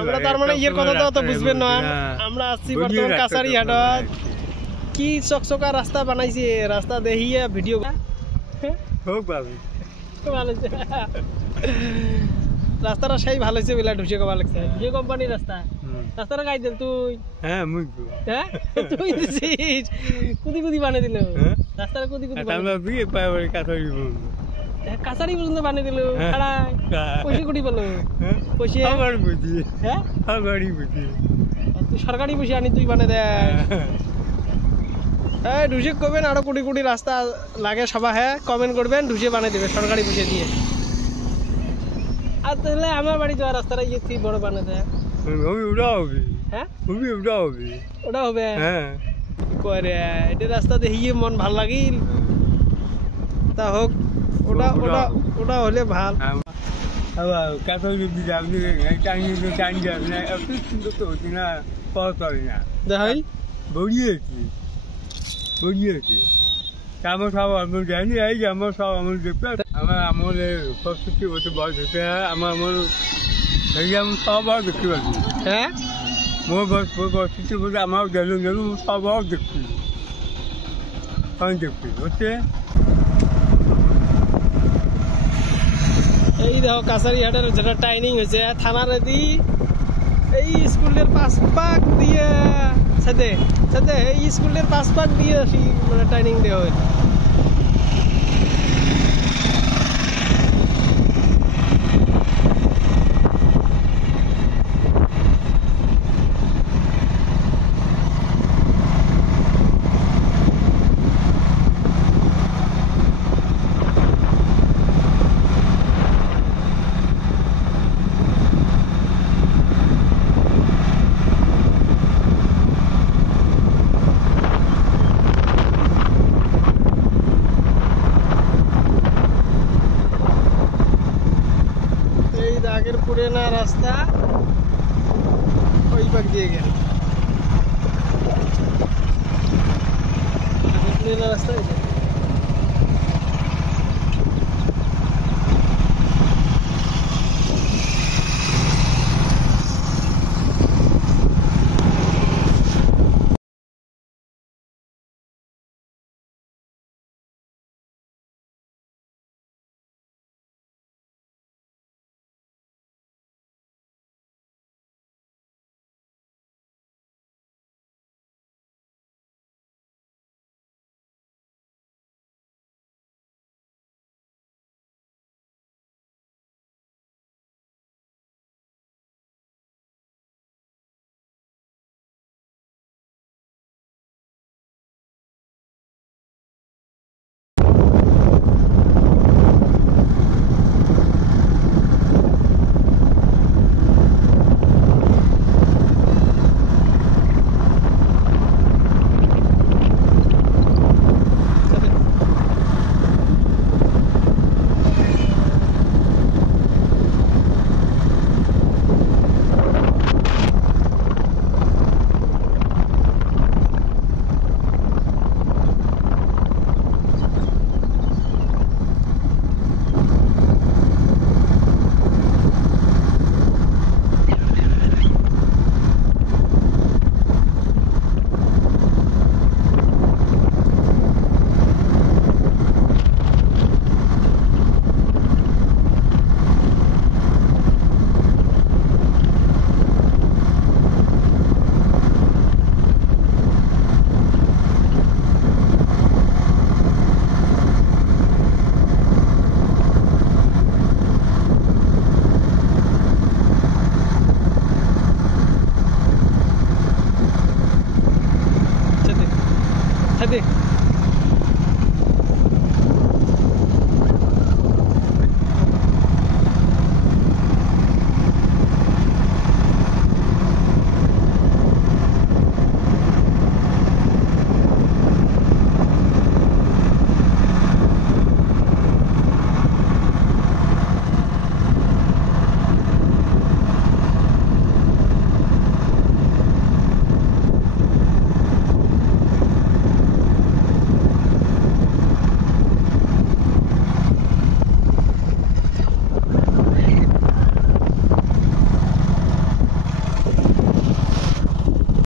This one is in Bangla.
আমরা তার মানে ইয়ের কথা তো বুঝবেন না। আমরা আসছি বর্তমান কাছারি হাটত। কি চকচকা রাস্তা বানাইছে, রাস্তা দেখিয়ে ভিডিও রাস্তাটা সেই ভালো হয়েছে বলে ঢুসে কবা লাগছে। ঢুসে কোম্পানির রাস্তা, রাস্তাটা গাই দিল তুই। হ্যাঁ তুই দিছিস, কুদি কুদি বানিয়ে দিল রাস্তাটা, কুদি কুদি কাছারি পর্যন্ত বানিয়ে দিল। পয়সা কুটি পেলো, পয়সা তুই সরকারি পয়সা আনি তুই বানিয়ে দেয়। হ্যাঁ ঢুসে করবেন, আরো কোটি কোটি রাস্তা লাগে সবাই, হ্যাঁ কমেন্ট করবেন, ঢুসে বানিয়ে দেবে সরকারি পয়সা দিয়ে। আর তাহলে আমার বাড়ি যাওয়ার রাস্তাটা ইয়ে তুই বড় বানিয়ে দেয়। হ্যাঁ ওটা হবে। হ্যাঁ করে এটা রাস্তা দেখিয়ে মন ভাল লাগিল, তা হোক ওটা ওটা ওটা হলে ভাল। দেখাই আমার সব আমি জানি, এই যে আমার সব আমল দেখবে, আমার আমলের 65 বছর বয়স হচ্ছে। আমার আমল আমি সব আর দেখতে পাচ্ছি। হ্যাঁ মোর 65 বছর আমার গেলু সব আর দেখছি, আমি দেখছি হচ্ছে। এই দেখো কাছারি হাটের যেটা টাইনিং হয়েছে থানার এই স্কুলের 5 পাক দিয়ে সাথে সাথে এই স্কুলের 5 পাক দিয়ে মানে টাইনিং দেওয়া হয়। আগের পুরানা রাস্তা ওই পাক দিয়ে গেল, পুরানা রাস্তা।